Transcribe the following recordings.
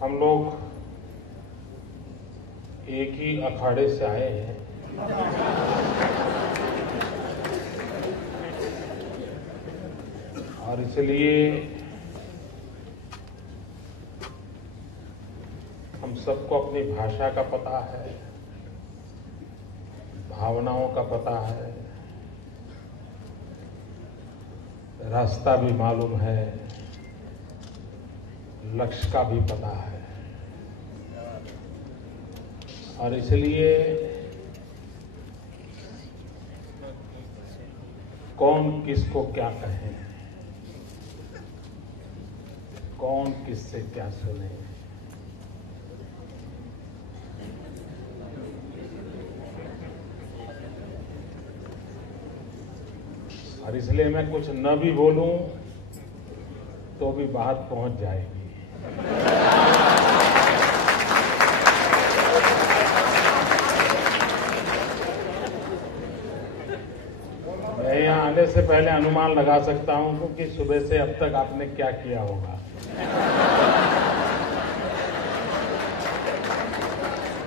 हम लोग एक ही अखाड़े से आए हैं। और इसलिए हम सबको अपनी भाषा का पता है, भावनाओं का पता है, रास्ता भी मालूम है, लक्ष्य का भी पता है। और इसलिए कौन किसको क्या कहे, कौन किससे क्या सुने, और इसलिए मैं कुछ न भी बोलूं तो भी बात पहुंच जाएगी। मैं यहाँ आने से पहले अनुमान लगा सकता हूं कि सुबह से अब तक आपने क्या किया होगा।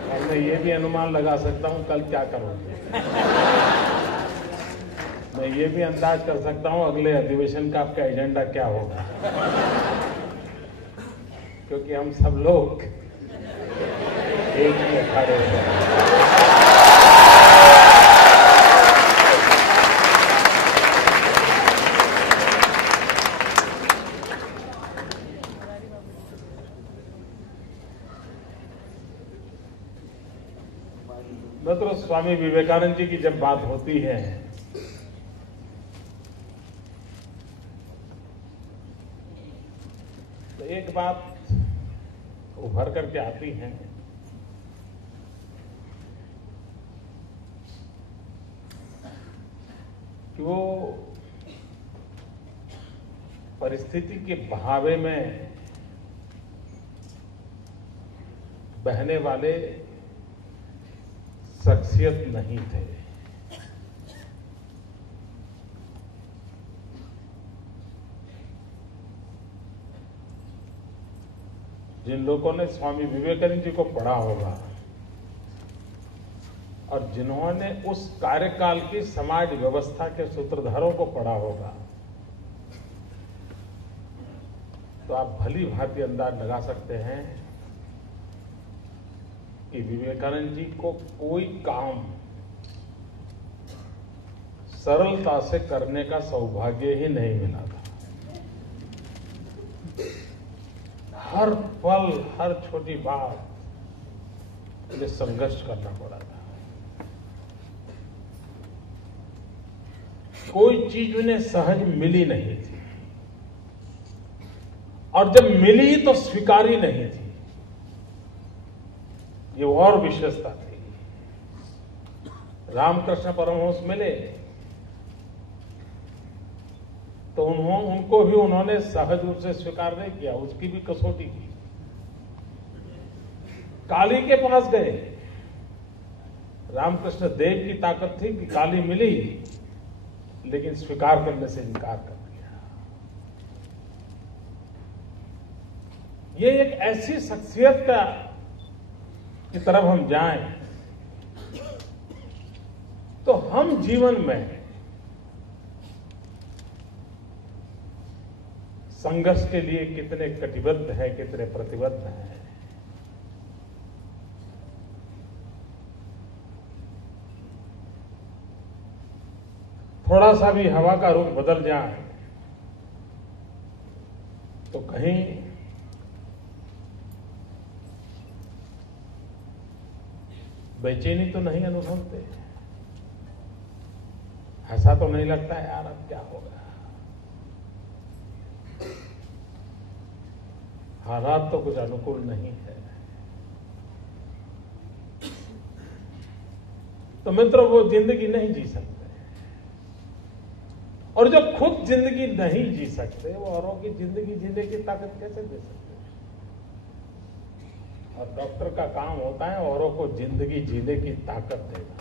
और मैं ये भी अनुमान लगा सकता हूं कल क्या करोगे। मैं ये भी अंदाज कर सकता हूं अगले अधिवेशन का आपका एजेंडा क्या होगा, क्योंकि हम सब लोग एक ही अखाड़े हैं। मित्रों, स्वामी विवेकानंद जी की जब बात होती है तो एक बात उभर करके आती है कि वो परिस्थिति के बहावे में बहने वाले शख्सियत नहीं थे। जिन लोगों ने स्वामी विवेकानंद जी को पढ़ा होगा और जिन्होंने उस कार्यकाल की समाज व्यवस्था के सूत्रधारों को पढ़ा होगा, तो आप भली भांति अंदाज लगा सकते हैं कि विवेकानंद जी को कोई काम सरलता से करने का सौभाग्य ही नहीं मिला था। हर पल, हर छोटी बात उन्हें संघर्ष करना पड़ा था। कोई चीज उन्हें सहज मिली नहीं थी, और जब मिली तो स्वीकारी नहीं थी। ये और विशेषता थी। रामकृष्ण परमहंस मिले तो उनको भी उन्होंने सहज रूप से स्वीकार नहीं किया, उसकी भी कसौटी की। काली के पास गए, रामकृष्ण देव की ताकत थी कि काली मिली, लेकिन स्वीकार करने से इनकार कर दिया। ये एक ऐसी शख्सियत की तरफ हम जाएं तो हम जीवन में संघर्ष के लिए कितने कटिबद्ध हैं, कितने प्रतिबद्ध हैं। थोड़ा सा भी हवा का रुख बदल जाए तो कहीं बेचैनी तो नहीं अनुभवते, ऐसा तो नहीं लगता है यार अब क्या होगा। हालात तो कुछ अनुकूल नहीं है। तो मित्रों, वो जिंदगी नहीं जी सकते, और जब खुद जिंदगी नहीं जी सकते, वो औरों की जिंदगी जीने की ताकत कैसे दे सकते। और डॉक्टर का काम होता है औरों को जिंदगी जीने की ताकत देना।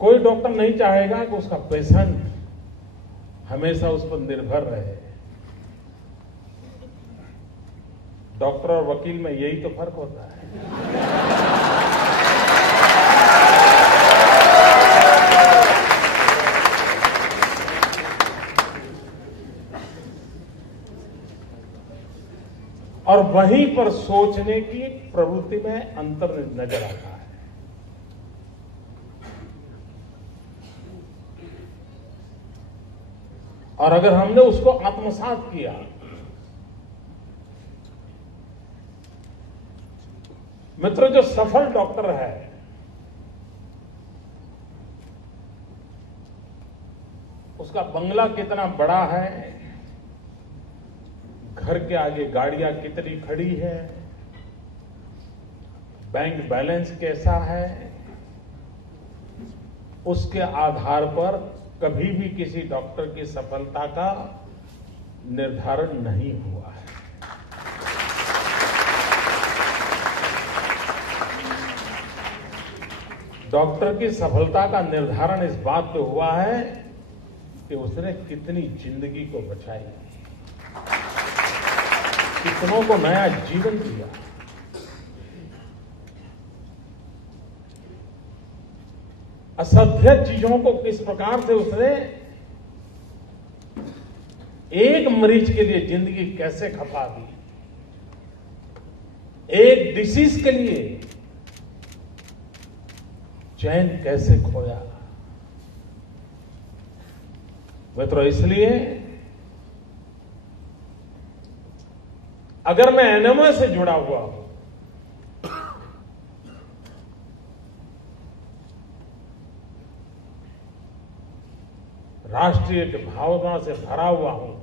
कोई डॉक्टर नहीं चाहेगा कि उसका पेशेंट हमेशा उस पर निर्भर रहे। डॉक्टर और वकील में यही तो फर्क होता है। और वहीं पर सोचने की प्रवृत्ति में अंतर नजर आता है। और अगर हमने उसको आत्मसात किया, मित्रों, जो सफल डॉक्टर है उसका बंगला कितना बड़ा है, घर के आगे गाड़ियां कितनी खड़ी है, बैंक बैलेंस कैसा है, उसके आधार पर कभी भी किसी डॉक्टर की सफलता का निर्धारण नहीं हुआ है। डॉक्टर की सफलता का निर्धारण इस बात पे हुआ है कि उसने कितनी जिंदगी को बचाई, कितनों को नया जीवन दिया। असभ्य चीजों को किस प्रकार से उसने एक मरीज के लिए जिंदगी कैसे खपा दी, एक डिसीज के लिए चैन कैसे खोया। मित्रों, इसलिए अगर मैं एनएमए से जुड़ा हुआ हूं, राष्ट्रीय भावना से भरा हुआ हूं,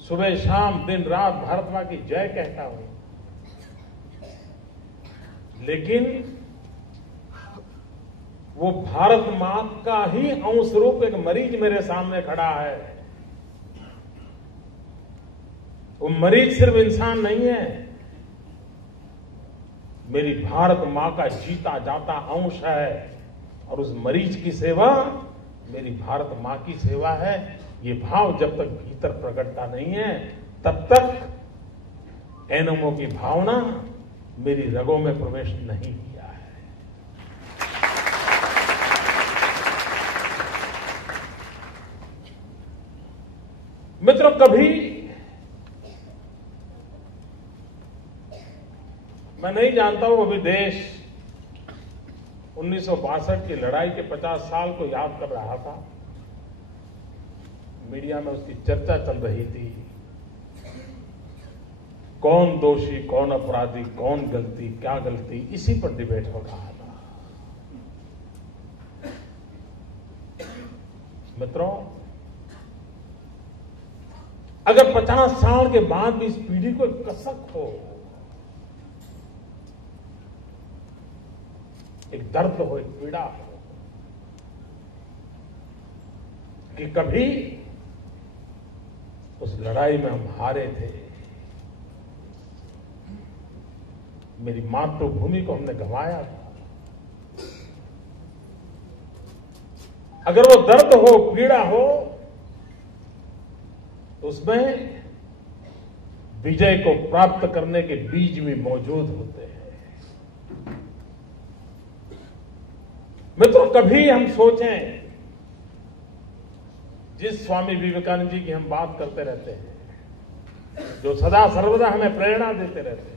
सुबह शाम दिन रात भारत मां की जय कहता हूं, लेकिन वो भारत मां का ही अंश रूप एक मरीज मेरे सामने खड़ा है। वो मरीज सिर्फ इंसान नहीं है, मेरी भारत मां का जीता जाता अंश है। और उस मरीज की सेवा मेरी भारत मां की सेवा है। ये भाव जब तक भीतर प्रकटता नहीं है, तब तक एनएमओ की भावना मेरी रगों में प्रवेश नहीं किया है। मित्रों, कभी मैं नहीं जानता हूं, अभी देश 1962 की लड़ाई के 50 साल को याद कर रहा था। मीडिया में उसकी चर्चा चल रही थी, कौन दोषी, कौन अपराधी, कौन गलती, क्या गलती, इसी पर डिबेट हो रहा था। मित्रों, अगर 50 साल के बाद भी इस पीढ़ी को एक कसक हो, एक दर्द हो, एक पीड़ा हो कि कभी उस लड़ाई में हम हारे थे, मेरी मातृभूमि को हमने गंवाया था, अगर वो दर्द हो, पीड़ा हो, तो उसमें विजय को प्राप्त करने के बीज भी मौजूद होते हैं। मित्रों, कभी हम सोचें, जिस स्वामी विवेकानंद जी की हम बात करते रहते हैं, जो सदा सर्वदा हमें प्रेरणा देते रहते हैं,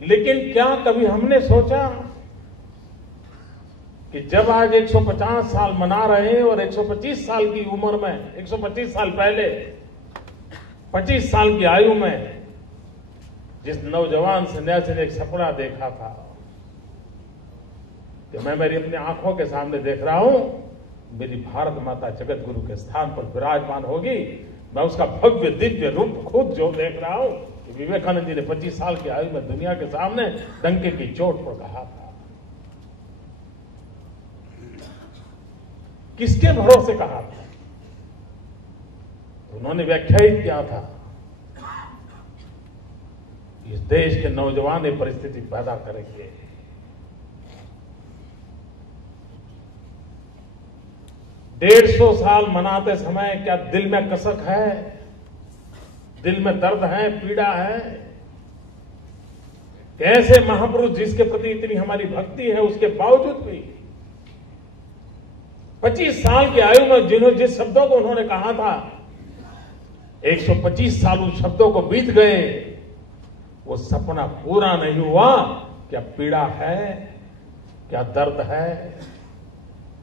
लेकिन क्या कभी हमने सोचा कि जब आज 150 साल मना रहे हैं और 125 साल की उम्र में, 125 साल पहले 25 साल की आयु में जिस नौजवान सन्यासी ने एक सपना देखा था कि मैं मेरी अपनी आंखों के सामने देख रहा हूं, मेरी भारत माता जगत गुरु के स्थान पर विराजमान होगी, मैं उसका भव्य दिव्य रूप खुद जो देख रहा हूं, विवेकानंद जी ने 25 साल की आयु में दुनिया के सामने डंके की चोट पर कहा था। किसके भरोसे कहा था? उन्होंने व्याख्यायित किया था इस देश के नौजवान ये परिस्थिति पैदा करेंगे। डेढ़ सौ साल मनाते समय क्या दिल में कसक है, दिल में दर्द है, पीड़ा है? कैसे महापुरुष जिसके प्रति इतनी हमारी भक्ति है उसके बावजूद भी 25 साल की आयु में जिस शब्दों को उन्होंने कहा था, 125 साल उस शब्दों को बीत गए, वो सपना पूरा नहीं हुआ। क्या पीड़ा है, क्या दर्द है?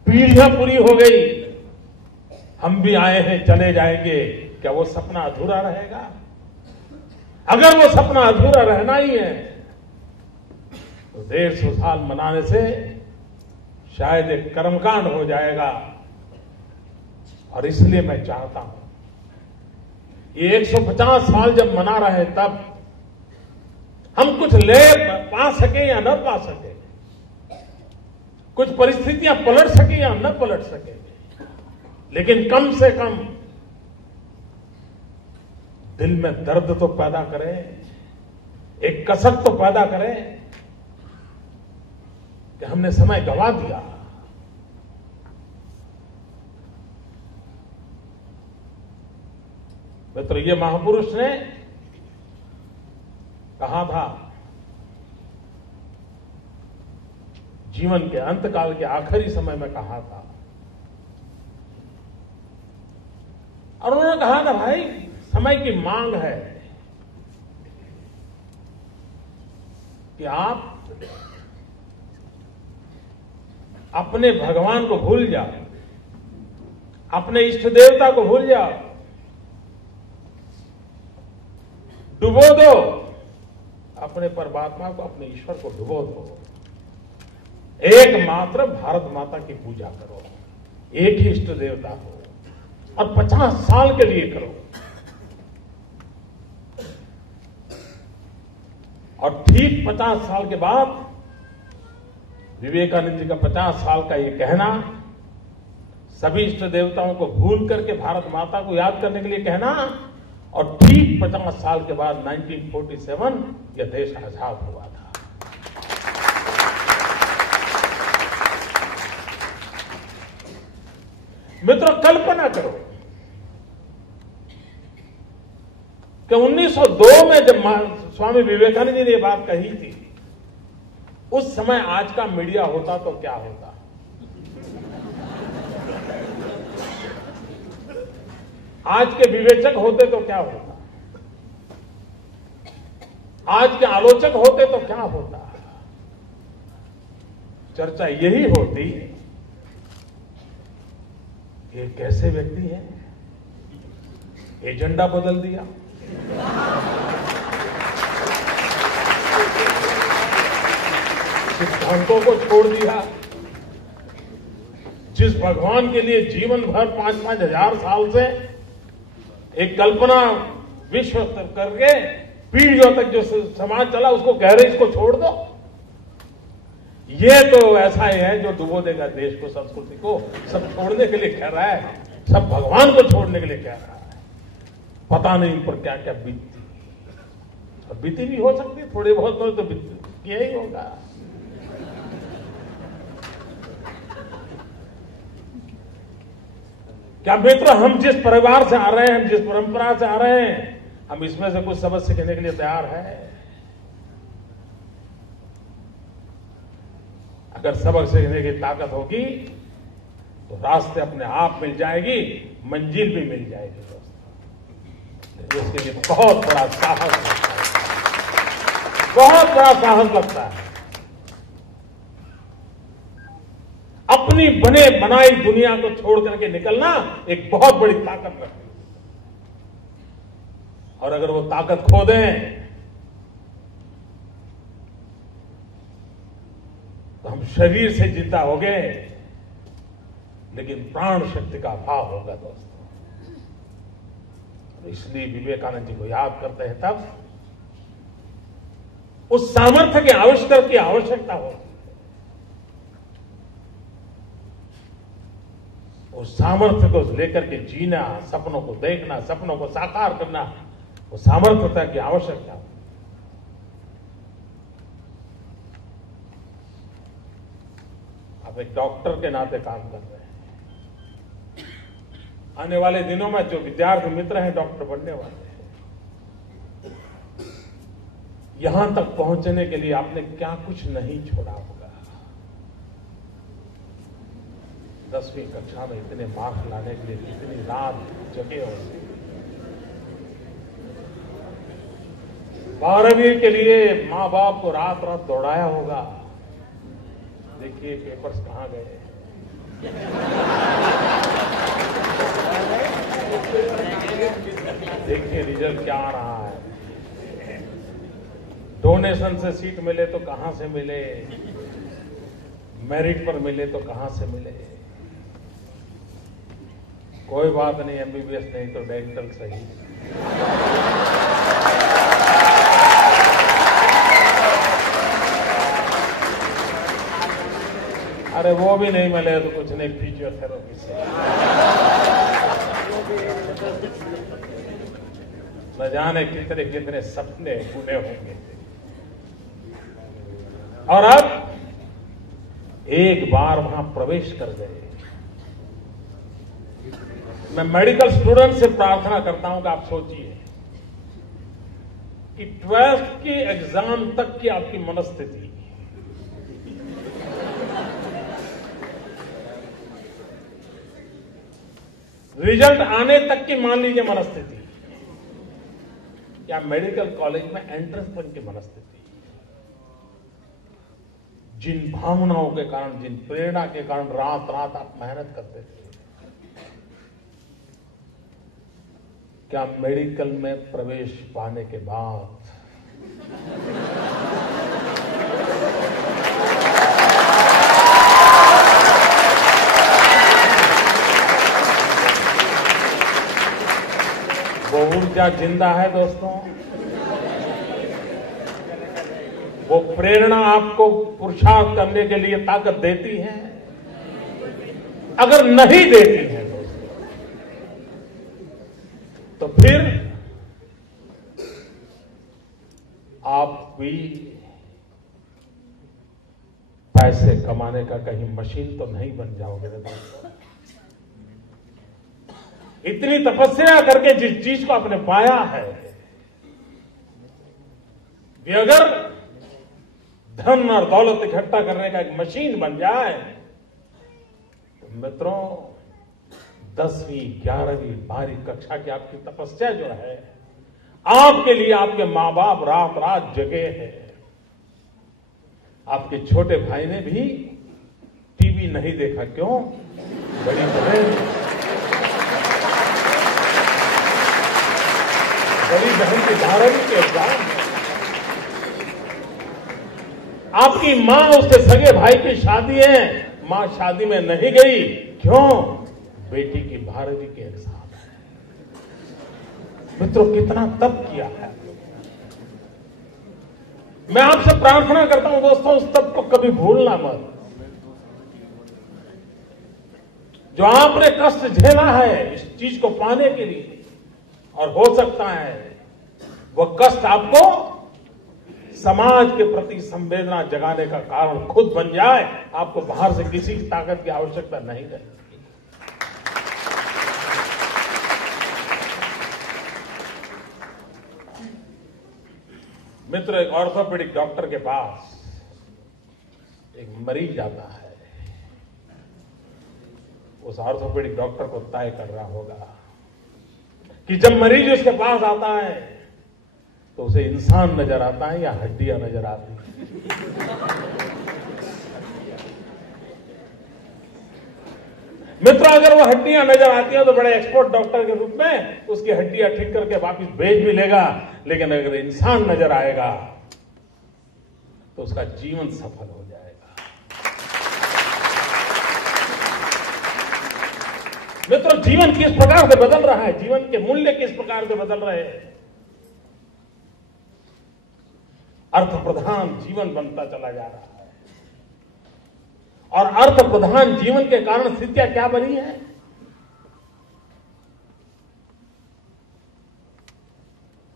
पीढ़ियां पूरी हो गई, हम भी आए हैं चले जाएंगे, क्या वो सपना अधूरा रहेगा? अगर वो सपना अधूरा रहना ही है तो 150 साल मनाने से शायद एक कर्मकांड हो जाएगा। और इसलिए मैं चाहता हूं ये 150 साल जब मना रहे तब हम कुछ ले पा सके या न पा सके, कुछ परिस्थितियां पलट सके या न पलट सके, लेकिन कम से कम दिल में दर्द तो पैदा करें, एक कसक तो पैदा करें कि हमने समय गंवा दिया। मित्र, ये महापुरुष ने कहा था, जीवन के अंतकाल के आखिरी समय में कहा था, और उन्होंने कहा था भाई समय की मांग है कि आप अपने भगवान को भूल जाओ, अपने इष्ट देवता को भूल जाओ, डुबो दो अपने परमात्मा को, अपने ईश्वर को डुबो दो, एकमात्र भारत माता की पूजा करो, एक ही इष्ट देवता हो, और 50 साल के लिए करो। और ठीक 50 साल के बाद विवेकानंद जी का 50 साल का ये कहना, सभी इष्ट देवताओं को भूल करके भारत माता को याद करने के लिए कहना, और ठीक 50 साल के बाद 1947 यह देश आजाद हुआ था। मित्रों, कल्पना करो कि 1902 में जब स्वामी विवेकानंद जी ने यह बात कही थी, उस समय आज का मीडिया होता तो क्या होता? आज के विवेचक होते तो क्या होता? आज के आलोचक होते तो क्या होता? चर्चा यही होती, ये कैसे व्यक्ति है, एजेंडा बदल दिया, सिद्धांतों को छोड़ दिया, जिस भगवान के लिए जीवन भर 5-5 हजार साल से एक कल्पना विश्व करके पीढ़ियों तक जो समाज चला, उसको कह रहे इसको छोड़ दो। ये तो ऐसा ही है जो डुबो देगा देश को, संस्कृति को, सब छोड़ने के लिए कह रहा है, सब भगवान को छोड़ने के लिए कह रहा है। पता नहीं इन पर क्या क्या बीतती, और बीती भी हो सकती, थोड़े बहुत तो किया ही होगा। क्या मित्र, हम जिस परिवार से आ रहे हैं, हम जिस परंपरा से आ रहे हैं, हम इसमें से कुछ सबक सीखने के लिए तैयार है? अगर सबक सीखने की ताकत होगी तो रास्ते अपने आप मिल जाएगी, मंजिल भी मिल जाएगी दोस्तों। इसके लिए बहुत बड़ा साहस लगता है, बहुत बड़ा साहस लगता है। अपनी बने बनाई दुनिया को छोड़ करके निकलना एक बहुत बड़ी ताकत रखती है, और अगर वो ताकत खो दें तो हम शरीर से जिंदा हो गए, लेकिन प्राण शक्ति का अभाव होगा दोस्तों। तो इसलिए विवेकानंद जी को याद करते हैं तब उस सामर्थ्य के आविष्कार की आवश्यकता होती है, उस सामर्थ्य को लेकर के जीना, सपनों को देखना, सपनों को साकार करना, वो सामर्थ्यता की आवश्यकता होती है। आप एक डॉक्टर के नाते काम कर रहे हैं। आने वाले दिनों में जो विद्यार्थी मित्र हैं डॉक्टर बनने वाले हैं, यहां तक पहुंचने के लिए आपने क्या कुछ नहीं छोड़ा होगा। 10वीं कक्षा में इतने मार्क्स लाने के लिए कितनी रात जगे होंगे। 12वीं के लिए मां बाप को रात रात दौड़ाया होगा। देखिए पेपर्स कहां गए। देखिए रिजल्ट क्या आ रहा है। डोनेशन से सीट मिले तो कहां से मिले, मेरिट पर मिले तो कहां से मिले। कोई बात नहीं, एमबीबीएस नहीं तो डेंटल सही। अरे वो भी नहीं मिले तो कुछ नहीं, फिजियोथेरेपी से। न जाने कितने कितने सपने बुने होंगे। और अब एक बार वहां प्रवेश कर गए। मैं मेडिकल स्टूडेंट से प्रार्थना करता हूं कि आप सोचिए कि 12th के एग्जाम तक की आपकी मनस्थिति, रिजल्ट आने तक की मान लीजिए मनस्थिति, या मेडिकल कॉलेज में एंट्रेंस तक की मनस्थिति, जिन भावनाओं के कारण, जिन प्रेरणा के कारण रात रात आप मेहनत करते थे, क्या मेडिकल में प्रवेश पाने के बाद वो ऊर्जा जिंदा है दोस्तों? वो प्रेरणा आपको पुरुषार्थ करने के लिए ताकत देती है? अगर नहीं देती है दोस्तों, तो फिर आप भी पैसे कमाने का कहीं मशीन तो नहीं बन जाओगे दोस्तों। इतनी तपस्या करके जिस चीज को आपने पाया है, ये अगर धन और दौलत इकट्ठा करने का एक मशीन बन जाए, तो मित्रों 10वीं 11वीं 12वीं कक्षा की आपकी तपस्या जो है, आपके लिए आपके मां बाप रात रात जगे हैं। आपके छोटे भाई ने भी टीवी नहीं देखा, क्यों? बड़ी बहन की 12वीं के एग्जाम। आपकी मां, उसके सगे भाई की शादी है, मां शादी में नहीं गई, क्यों? बेटी की 12वीं के एग्जाम है। मित्रों कितना तप किया है। मैं आपसे प्रार्थना करता हूं दोस्तों, उस तप को कभी भूलना मत। जो आपने कष्ट झेला है इस चीज को पाने के लिए, और हो सकता है वह कष्ट आपको समाज के प्रति संवेदना जगाने का कारण खुद बन जाए। आपको बाहर से किसी की ताकत की आवश्यकता नहीं रहेगी। मित्र, एक ऑर्थोपेडिक डॉक्टर के पास एक मरीज आता है। उस ऑर्थोपेडिक डॉक्टर को तय कर रहा होगा कि जब मरीज उसके पास आता है तो उसे इंसान नजर आता है या हड्डियां नजर आती है। मित्रों, अगर वो हड्डियां नजर आती हैं तो बड़े एक्सपर्ट डॉक्टर के रूप में उसकी हड्डियां ठीक करके वापस भेज भी लेगा, लेकिन अगर इंसान नजर आएगा तो उसका जीवन सफल हो जाएगा। मित्रों, जीवन किस प्रकार से बदल रहा है, जीवन के मूल्य किस प्रकार से बदल रहे हैं। अर्थ प्रधान जीवन बनता चला जा रहा है, और अर्थ प्रधान जीवन के कारण स्थितियां क्या बनी है?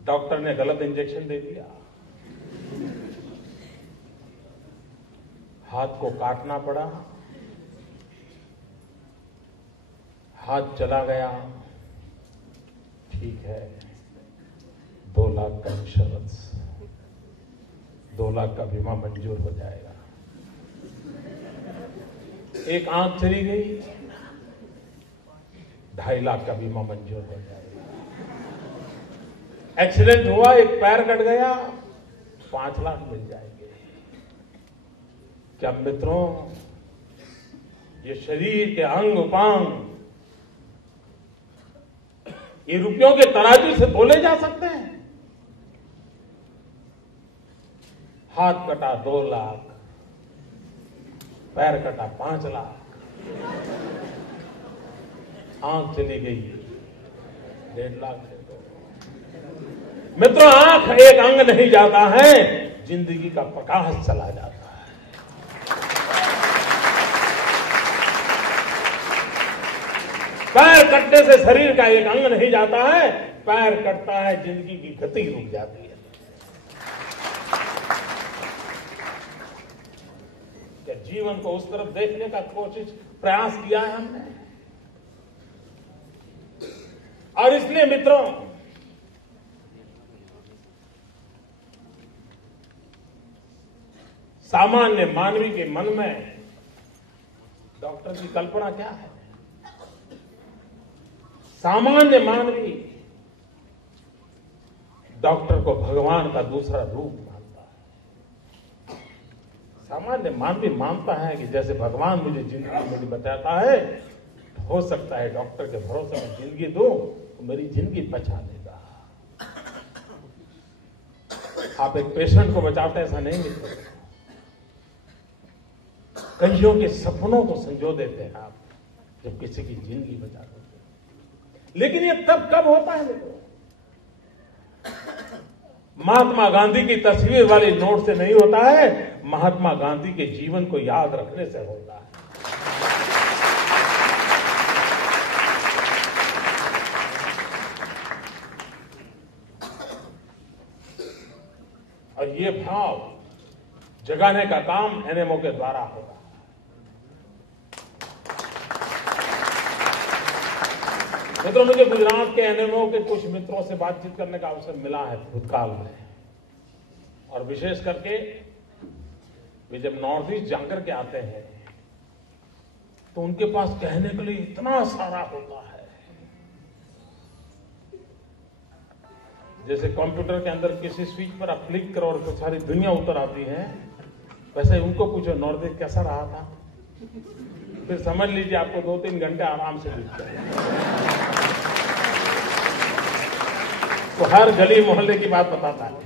डॉक्टर ने गलत इंजेक्शन दे दिया, हाथ को काटना पड़ा, हाथ चला गया, ठीक है, 2 लाख का इंश्योरेंस, 2 लाख का बीमा मंजूर हो जाएगा। एक आंख चली गई, 2.5 लाख का बीमा मंजूर हो जाएगा। एक्सीडेंट हुआ, एक पैर कट गया, 5 लाख मिल जाएंगे। क्या मित्रों, ये शरीर के अंग उपांग ये रुपयों के तराजू से तोले जा सकते हैं? हाथ कटा 2 लाख, पैर कटा 5 लाख, आंख चली गई 1.5 लाख। मित्रों, आंख एक अंग नहीं जाता है, जिंदगी का प्रकाश चला जाता है। पैर कटने से शरीर का एक अंग नहीं जाता है, पैर कटता है, जिंदगी की गति रुक जाती है। क्या जीवन को उस तरफ देखने का प्रयास किया है हमने? और इसलिए मित्रों, सामान्य मानवी के मन में डॉक्टर की कल्पना क्या है? सामान्य मानवी डॉक्टर को भगवान का दूसरा रूप मानता है। सामान्य मानवी मानता है कि जैसे भगवान मुझे जिंदगी मेरी बताता है, हो सकता है डॉक्टर के भरोसे में जिंदगी दूं तो मेरी जिंदगी बचा लेगा। आप एक पेशेंट को बचाते ऐसा नहीं मिलता, कईयों के सपनों को संजो देते हैं आप, जब किसी की जिंदगी बचा देते हैं। लेकिन ये तब कब होता है? देखो, महात्मा गांधी की तस्वीर वाले नोट से नहीं होता है, महात्मा गांधी के जीवन को याद रखने से होता है। और ये भाव जगाने का काम एनएमओ के द्वारा होगा। मित्रों, मुझे गुजरात के एनएमओ के कुछ मित्रों से बातचीत करने का अवसर मिला है भूतकाल में, और विशेष करके वे जब नॉर्थ ईस्ट जाकर के आते हैं तो उनके पास कहने के लिए इतना सारा होता है। जैसे कंप्यूटर के अंदर किसी स्विच पर आप क्लिक करो और तो सारी दुनिया उतर आती है, वैसे उनको पूछो नॉर्थ ईस्ट कैसा रहा था, फिर समझ लीजिए आपको 2-3 घंटे आराम से बीत जाए। तो हर गली मोहल्ले की बात बताता है।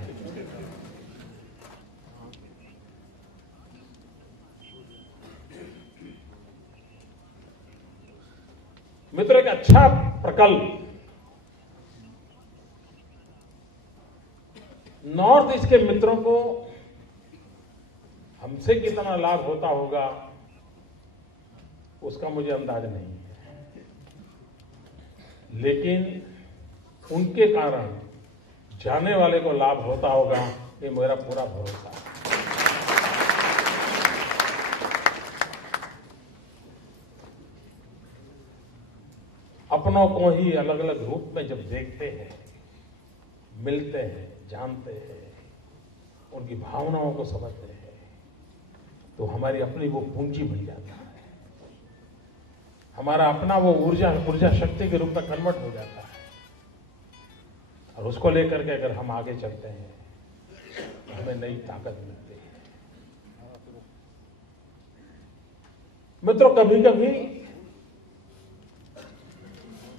मित्रों, एक अच्छा प्रकल्प नॉर्थ ईस्ट के मित्रों को हमसे कितना लाभ होता होगा उसका मुझे अंदाज नहीं है, लेकिन उनके कारण जाने वाले को लाभ होता होगा, ये मेरा पूरा भरोसा है। अपनों को ही अलग अलग रूप में जब देखते हैं, मिलते हैं, जानते हैं, उनकी भावनाओं को समझते हैं, तो हमारी अपनी वो पूंजी बन जाता है, हमारा अपना वो ऊर्जा शक्ति के रूप में कन्वर्ट हो जाता है। और उसको लेकर के अगर हम आगे चलते हैं तो हमें नई ताकत मिलती है। मित्रों, कभी कभी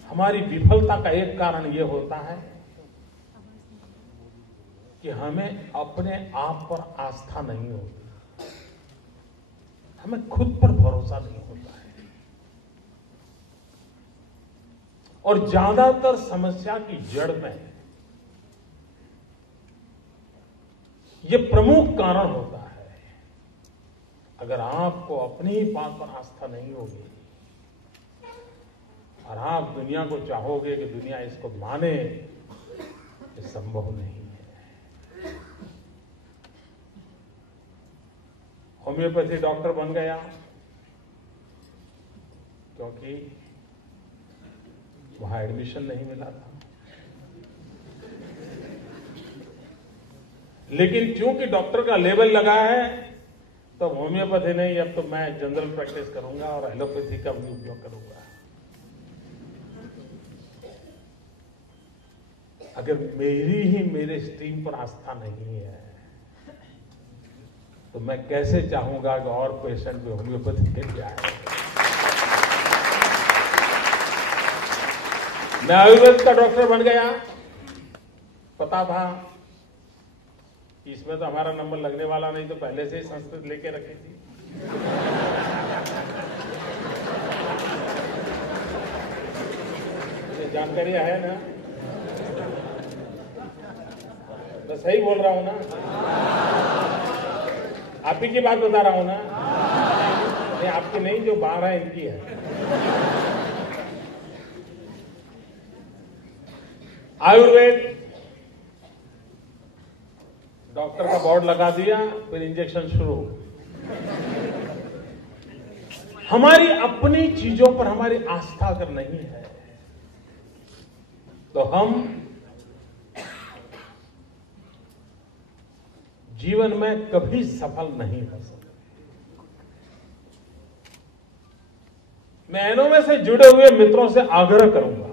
हमारी विफलता का एक कारण यह होता है कि हमें अपने आप पर आस्था नहीं होती, हमें खुद पर भरोसा नहीं होता है। और ज्यादातर समस्या की जड़ में ये प्रमुख कारण होता है, अगर आपको अपनी ही बात पर आस्था नहीं होगी और आप दुनिया को चाहोगे कि दुनिया इसको माने, ये संभव नहीं है। होम्योपैथी डॉक्टर बन गया क्योंकि वहां एडमिशन नहीं मिला था। लेकिन चूंकि डॉक्टर का लेवल लगा है तो होम्योपैथी नहीं, अब तो मैं जनरल प्रैक्टिस करूंगा और एलोपैथी का भी उपयोग करूंगा। अगर मेरे स्ट्रीम पर आस्था नहीं है तो मैं कैसे चाहूंगा कि और पेशेंट भी होम्योपैथी के लिए आए। मैं आयुर्वेद का डॉक्टर बन गया, पता था कि इसमें तो हमारा नंबर लगने वाला नहीं, तो पहले से ही संस्कृत लेके रखी थी। ये जानकारी है ना? मैं सही बोल रहा हूं ना? आप ही की बात बता रहा हूं ना? नहीं, आपकी नहीं, जो बाहर है इनकी है। आयुर्वेद डॉक्टर का बोर्ड लगा दिया, फिर इंजेक्शन शुरू। हमारी अपनी चीजों पर हमारी आस्था अगर नहीं है तो हम जीवन में कभी सफल नहीं हो सकते। मैं एनोवे से जुड़े हुए मित्रों से आग्रह करूंगा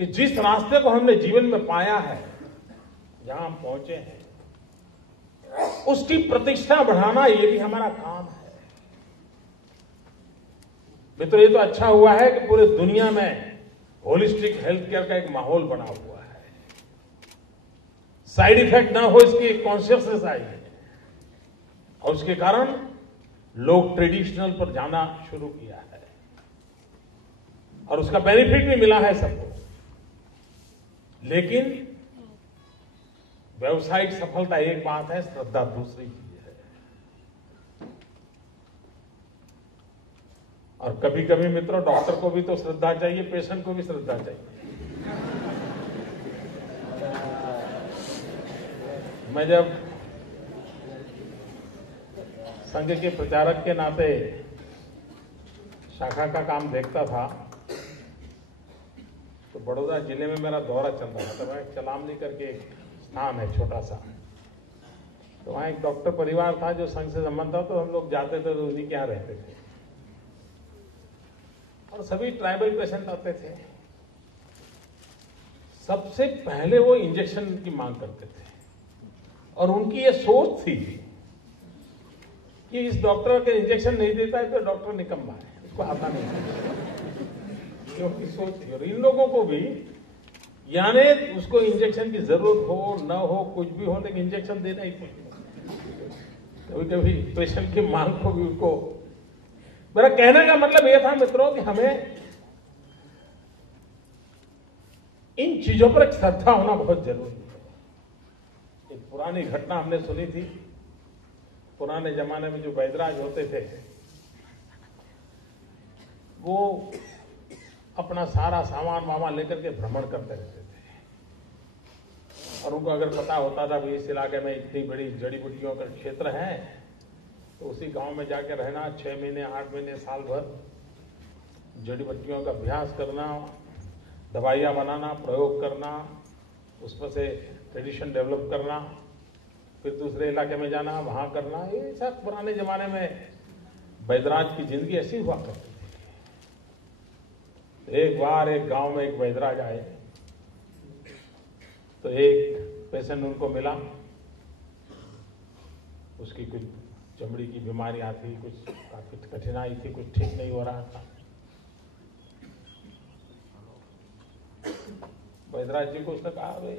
कि जिस रास्ते को हमने जीवन में पाया है, जहां हम पहुंचे हैं, उसकी प्रतिष्ठा बढ़ाना ये भी हमारा काम है। मित्रों, ये तो अच्छा हुआ है कि पूरे दुनिया में होलिस्टिक हेल्थ केयर का एक माहौल बना हुआ है। साइड इफेक्ट ना हो इसकी एक कॉन्शियसनेस आई है और उसके कारण लोग ट्रेडिशनल पर जाना शुरू किया है और उसका बेनिफिट भी मिला है सबको। लेकिन व्यवसायिक सफलता एक बात है, श्रद्धा दूसरी चीज है। और कभी कभी मित्रों, डॉक्टर को भी तो श्रद्धा चाहिए, पेशेंट को भी श्रद्धा चाहिए। मैं जब संघ के प्रचारक के नाते शाखा का काम देखता था तो बड़ौदा जिले में मेरा दौरा चल रहा था। वहां चलामली करके एक स्थान है छोटा सा, तो वहां एक डॉक्टर परिवार था जो संघ से संबंध था, तो हम लोग जाते थे तो उन्हीं के यहां रहते थे और सभी ट्राइबल पेशेंट आते थे। सबसे पहले वो इंजेक्शन की मांग करते थे और उनकी ये सोच थी कि इस डॉक्टर के इंजेक्शन नहीं देता है तो डॉक्टर निकम्मा है, उसको आता नहीं। की सोच थी। और इन लोगों को भी, यानी उसको इंजेक्शन की जरूरत हो न हो कुछ भी हो, लेकिन इंजेक्शन देना ही पड़ेगा। कभी कभी पेशेंट की मांग को भी उनको, मेरा कहने का मतलब यह था मित्रों कि हमें इन चीजों पर एक श्रद्धा होना बहुत जरूरी है। एक पुरानी घटना हमने सुनी थी। पुराने जमाने में जो वैदराज होते थे वो अपना सारा सामान वामान लेकर के भ्रमण करते रहते थे और उनको अगर पता होता था कि इस इलाके में इतनी बड़ी जड़ी बूटियों का क्षेत्र है तो उसी गांव में जाकर रहना, 6 महीने 8 महीने साल भर जड़ी बूटियों का अभ्यास करना, दवाइयां बनाना, प्रयोग करना, उसमें से ट्रेडिशन डेवलप करना, फिर दूसरे इलाके में जाना, वहां करना। ये सब पुराने जमाने में वैदराज की जिंदगी ऐसी हुआ करती थी। एक बार एक गांव में एक वैदराज आए तो एक पेशेंट उनको मिला, उसकी कुछ चमड़ी की बीमारियां थी, कुछ काफी कठिनाई थी, कुछ ठीक नहीं हो रहा था। वैदराज जी को उसने कहा, भाई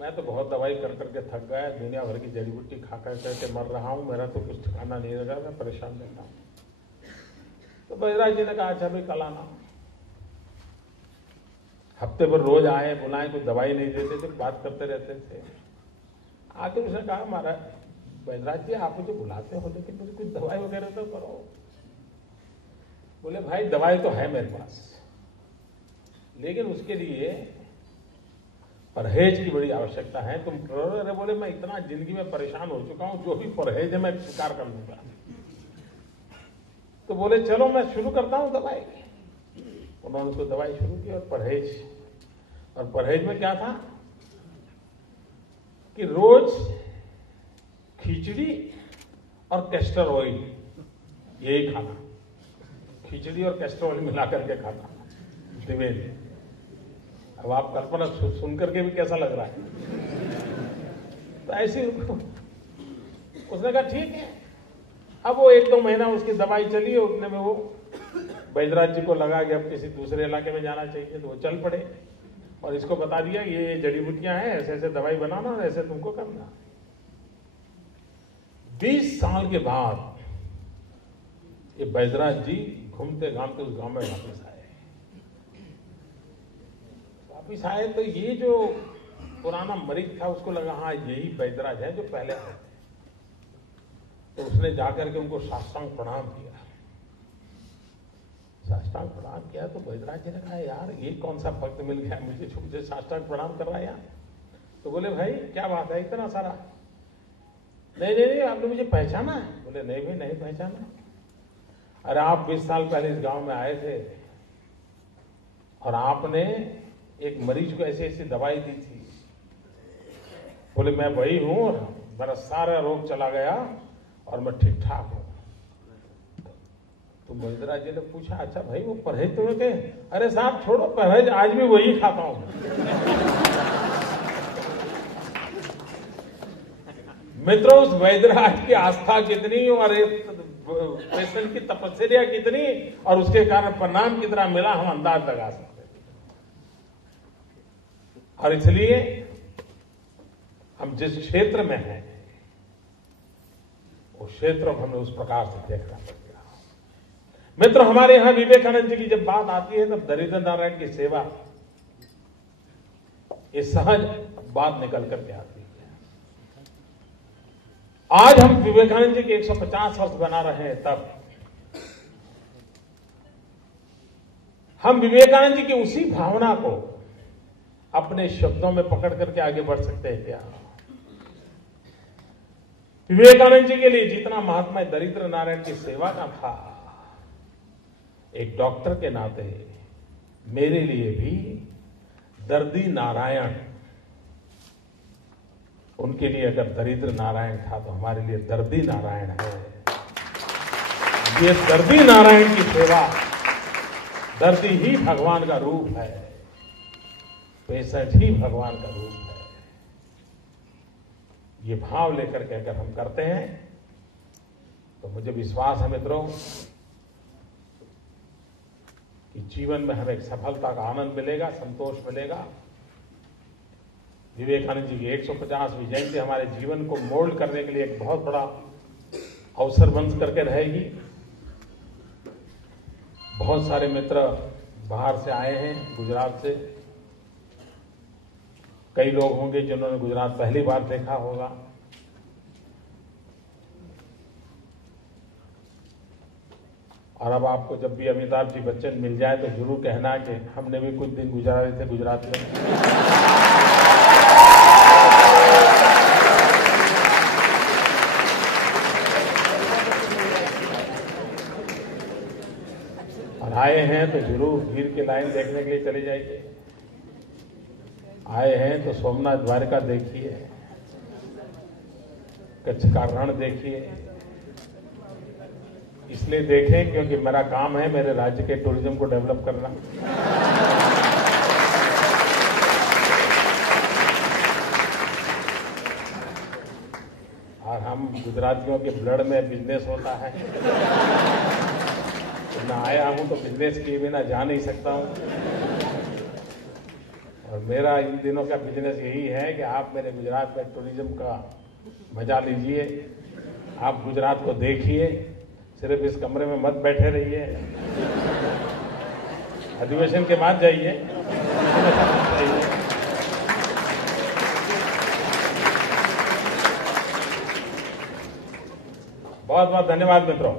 मैं तो बहुत दवाई कर करके थक गया, दुनिया भर की जड़ी बूटी खा कर करके मर रहा हूं, मेरा तो कुछ ठिकाना नहीं लगा, मैं परेशान रहता हूं। तो वैदराज जी ने कहा, अच्छा भाई कल आना। हफ्ते भर रोज आए, बुलाए, कुछ दवाई नहीं देते थे, बात करते रहते थे। आखिर उसने कहा, महाराज वैदराज जी आप मुझे बुलाते हो लेकिन मुझे कुछ दवाई वगैरह तो करो। बोले भाई दवाई तो है मेरे पास, लेकिन उसके लिए परहेज की बड़ी आवश्यकता है। तुम करो। अरे बोले मैं इतना जिंदगी में परेशान हो चुका हूं, जो भी परहेज है मैं स्वीकार कर लूंगा। तो तो बोले चलो मैं शुरू करता हूं दवाई। उन्होंने उसको दवाई शुरू की और परहेज में क्या था कि रोज खिचड़ी और कैस्टर ऑयल यही खाना, खिचड़ी और कैस्टर ऑयल मिला करके खाना त्रिवेदी। अब आप कल्पना सुन करके भी कैसा लग रहा है। तो ऐसे उसने कहा ठीक है। अब वो 1-2 महीना उसकी दवाई चली, उतने में वो बैजराज जी को लगा कि अब किसी दूसरे इलाके में जाना चाहिए, तो वो चल पड़े और इसको बता दिया ये जड़ी बूटियां हैं, ऐसे ऐसे दवाई बनाना और ऐसे तुमको करना। 20 साल के बाद ये बैजराज जी घूमते घामते उस गांव में वापिस आए तो ये जो पुराना मरीज था उसको लगा हाँ यही बैजराज है जो पहले आए थे। तो उसने जाकर के उनको साष्टांग प्रणाम किया। साष्टांग प्रणाम किया तो बैजराज जी ने कहा यार ये कौन सा भक्त मिल गया मुझे साष्टांग प्रणाम कर रहा है यार। तो बोले भाई क्या बात है इतना सारा। नहीं आपने मुझे पहचाना है। बोले नहीं भाई नहीं पहचाना। अरे आप 20 साल पहले इस गांव में आए थे और आपने एक मरीज को ऐसी ऐसी दवाई दी थी। बोले मैं वही हूं और मेरा सारा रोग चला गया और मैं ठीक ठाक हूं। तो बैजराज जी ने पूछा अच्छा भाई वो परहेज तुम्हें कहे? अरे साहब छोड़ो परहेज, आज भी वही खाता हूं। मित्रों उस बैजराज की आस्था कितनी और पेशेंट की तपस्या कितनी और उसके कारण परिणाम कितना मिला हम अंदाज लगा सकते। और इसलिए हम जिस क्षेत्र में हैं उस क्षेत्र को हमें उस प्रकार से देखना पड़ेगा। मित्रों हमारे यहां विवेकानंद जी की जब बात आती है तब दरिद्र नारायण की सेवा ये सहज बात निकल करके आती है। आज हम विवेकानंद जी के 150 वर्ष बना रहे हैं, तब हम विवेकानंद जी की उसी भावना को अपने शब्दों में पकड़ करके आगे बढ़ सकते हैं क्या? विवेकानंद जी के लिए जितना महात्मा दरिद्र नारायण की सेवा का था, एक डॉक्टर के नाते मेरे लिए भी दर्दी नारायण, उनके लिए अगर दरिद्र नारायण था तो हमारे लिए दर्दी नारायण है। ये दर्दी नारायण की सेवा, दर्दी ही भगवान का रूप है, पेशेंट ही भगवान का रूप है। ये भाव लेकर के अगर हम करते हैं तो मुझे विश्वास है मित्रों कि जीवन में हमें एक सफलता का आनंद मिलेगा, संतोष मिलेगा। विवेकानंद जी की 150वीं जयंती हमारे जीवन को मोल्ड करने के लिए एक बहुत बड़ा अवसर बन करके रहेगी। बहुत सारे मित्र बाहर से आए हैं, गुजरात से। कई लोग होंगे जिन्होंने गुजरात पहली बार देखा होगा। और अब आपको जब भी अमिताभ जी बच्चन मिल जाए तो जरूर कहना कि हमने भी कुछ दिन गुजारे थे गुजरात में। और आए हैं तो जरूर भीड़ की लाइन देखने के लिए चले जाइए। आए हैं तो सोमनाथ द्वारका देखिए, कच्छ का रण देखिए। इसलिए देखें क्योंकि मेरा काम है मेरे राज्य के टूरिज्म को डेवलप करना। और हम गुजरातियों के ब्लड में बिजनेस होता है। तो मैं आया हूं तो बिजनेस किए बिना जा नहीं सकता हूं। और मेरा इन दिनों का बिजनेस यही है कि आप मेरे गुजरात में टूरिज्म का मजा लीजिए, आप गुजरात को देखिए, सिर्फ इस कमरे में मत बैठे रहिए। अधिवेशन के बाद जाइए। बहुत बहुत धन्यवाद मित्रों।